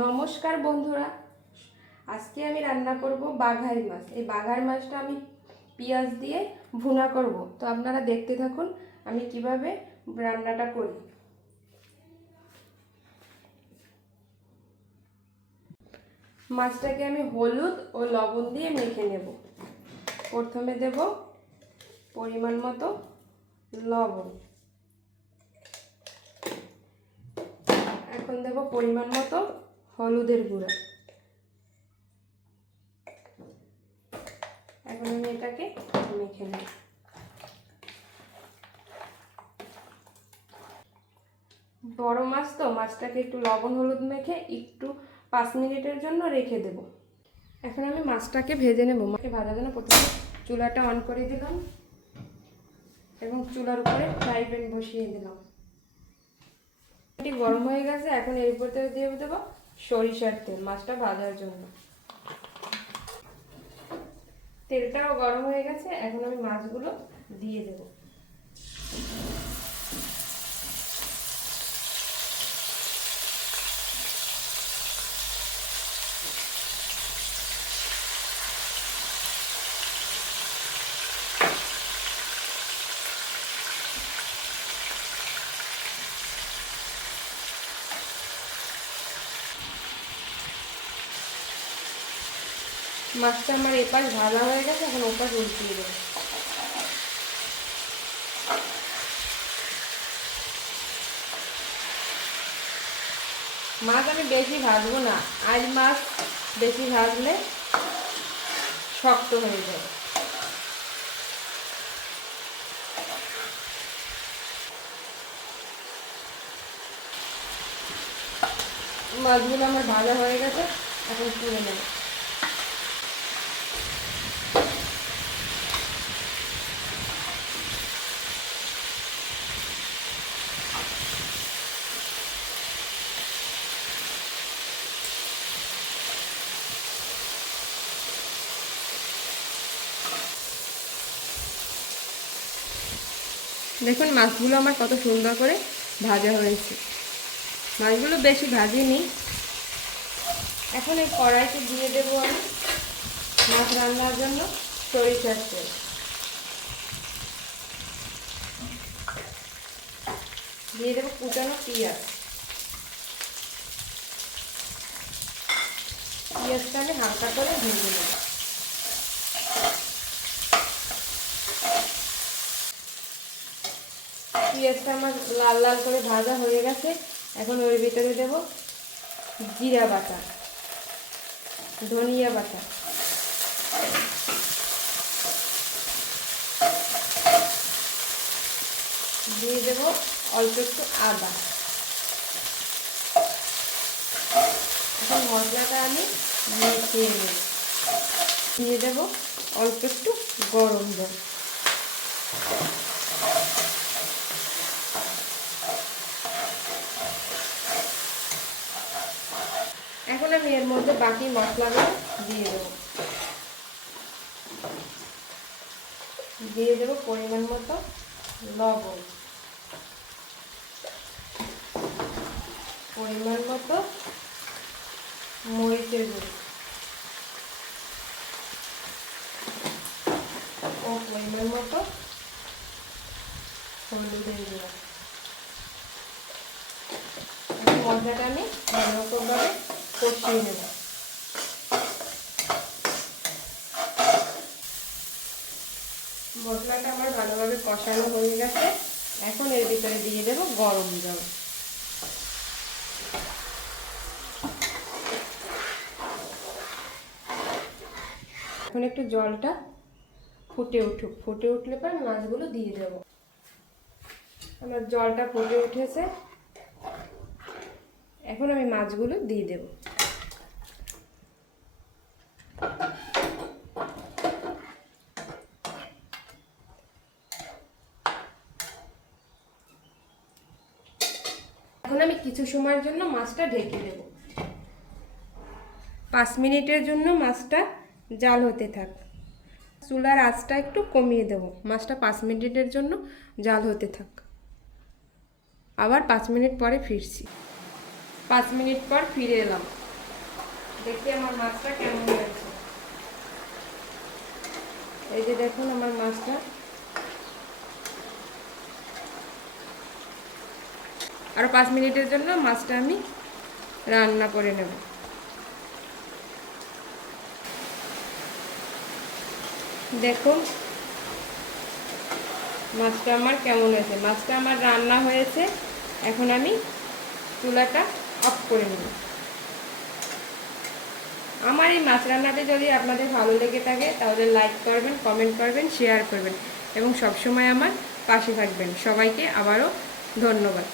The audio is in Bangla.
নমস্কার বন্ধুরা, আজকে আমি রান্না করব বাঘাই মাছ। এই বাঘাই মাছটা আমি পেঁয়াজ দিয়ে ভুনা করব। তো আপনারা দেখতে থাকুন আমি কিভাবে রান্নাটা করি। মাছটাকে আমি হলুদ ও লবণ দিয়ে মেখে নেব। প্রথমে দেব পরিমাণ মতো লবণ, এখন দেব পরিমাণ মতো হলুদের গুঁড়া। এখন আমি এটাকে মেখে নেব। বড় মাছ তো, মাছটাকে একটু লবণ হলুদ মেখে একটু 5 মিনিটের জন্য রেখে দেব। এখন আমি মাছটাকে ভেজে নেব। মাছকে ভাজার জন্য প্রথমে চুলাটা অন করে দিলাম এবং চুলার উপরে ফ্রাই প্যান বসিয়ে দিলাম। এটি গরম হয়ে গেছে। এখন এর উপর দিয়ে দেবো সরিষার তেল মাছটা ভাজার জন্য। তেলটাও গরম হয়ে গেছে। এখন আমি মাছগুলো দিয়ে দেব। মাছটা আমার এপাশ ভাজা হয়ে গেছে। এখন ওপাশ উল্টিয়ে দেবো। মাছ আমি বেশি ভাজবো না, আজ মাছ বেশি ভাজলে শক্ত হয়ে যায়। মাছগুলো আমার ভাজা হয়ে গেছে। এখন তুলে নেব। দেখুন মাছগুলো আমার কত সুন্দর করে ভাজা হয়েছে। মাছগুলো বেশি ভাজিনি। এখন এই কড়াইতে দিয়ে দেবো আমি মাছ রান্নার জন্য সরিষার তেল। দিয়ে দেবো কুচানো পেঁয়াজ। পেঁয়াজটা আমি হালকা করে ভেজে নেব। পেঁয়াজটা আমার লাল লাল করে ভাজা হয়ে গেছে। এখন ওর ভিতরে দেব জিরা বাটা, ধনিয়া বাটা, দিয়ে দেব অল্প একটু আদা। এখন মশলাটা আমি মিশিয়ে নেব। দিয়ে দেব অল্প একটু গরম জল। এখন আমি এর মধ্যে বাকি মশলাগুলো দিয়ে দেব। দিয়ে দেব পরিমাণ মতো লবণ, পরিমাণ মতো মরিচের গুঁড়ো ও পরিমাণ মতো হলুদের গুঁড়ো। মশলাটা আমি ভালোভাবে কষিয়ে নেব। মশলাটা আমার ভালোভাবে কষানো হয়ে গেছে। এখন এর ভিতরে দিয়ে দেব গরম জল। এখন একটু জলটা ফুটে উঠুক। ফুটে উঠলে পর মাছগুলো দিয়ে দেব। আমার জলটা ফুটে উঠেছে। এখন আমি মাছগুলো দিয়ে দেব। এখন আমি কিছু সময়ের জন্য মাছটা ঢেকে দেব। 5 মিনিটের জন্য মাছটা জাল হতে থাক। চুলার আঁচটা একটু কমিয়ে দেব। মাছটা 5 মিনিটের জন্য জাল হতে থাক। আবার 5 মিনিট পরে ফিরছি। 5 মিনিট পর ফিরে এলাম। দেখি আমার মাছটা কেমন হয়েছে। এই যে দেখুন আমার মাছটা। আরও 5 মিনিটের জন্য মাছটা আমি রান্না করে নেব। দেখুন মাছটা আমার কেমন হয়েছে। মাছটা আমার রান্না হয়েছে। এখন আমি চুলাটা অফ করে নেব। আমার এই মাছ রান্নাটি যদি আপনাদের ভালো লেগে থাকে তাহলে লাইক করবেন, কমেন্ট করবেন, শেয়ার করবেন এবং সবসময় আমার পাশে থাকবেন। সবাইকে আবারও ধন্যবাদ।